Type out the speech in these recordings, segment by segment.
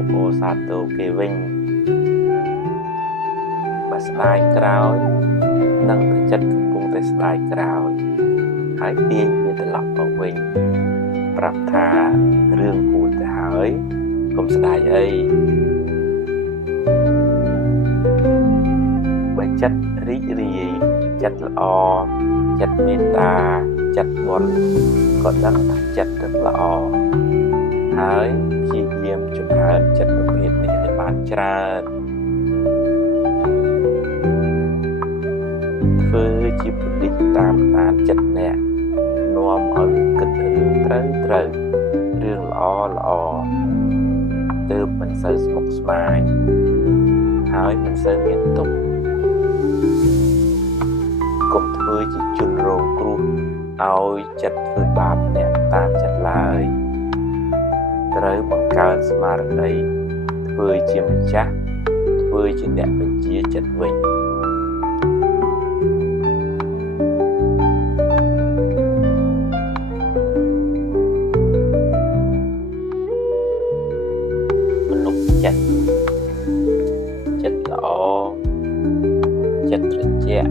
អូសាទរគេវិញបើស្ដាយក្រោយនឹងតែចិត្តកំពុងតែស្ដាយក្រោយហើយទាញវាត្រឡប់មកវិញប្រាប់ថារឿងហួសទៅហើយកុំស្ដាយអីបើចិត្តរីករាយចិត្តល្អចិត្តមេត្តាចិត្តបុណ្យក៏ដឹងថាចិត្តទៅល្អហើយព្យាយាមចម្រើនចិត្តប្រភេទនេះឲ្យបានច្រើនធ្វើជាពលិចតាមដានចិត្តអ្នកនាំឲ្យគិតរឿងត្រូវរឿងល្អទើបមិនសូវស្មុគស្មាញហើយមិនសូវមានទុក្ខកុំធ្វើជាជនរងគ្រោះឲ្យចិត្តធ្វើបាបអ្នកតាមចិត្តឡើយត្រូវបង្កើនស្មារតីធ្វើជាម្ចាស់ធ្វើជាអ្នកបញ្ជាចិត្តវិញមនុស្សចិត្តល្អចិត្តត្រជាក់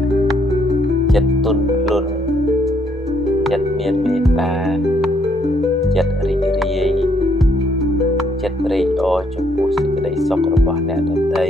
ចិត្តទន់ភ្លន់ចិត្តមានមេត្តាចិត្តរីករាយចិត្តត្រេកអរចំពោះសេចក្តីសុខរបស់អ្នកដទៃ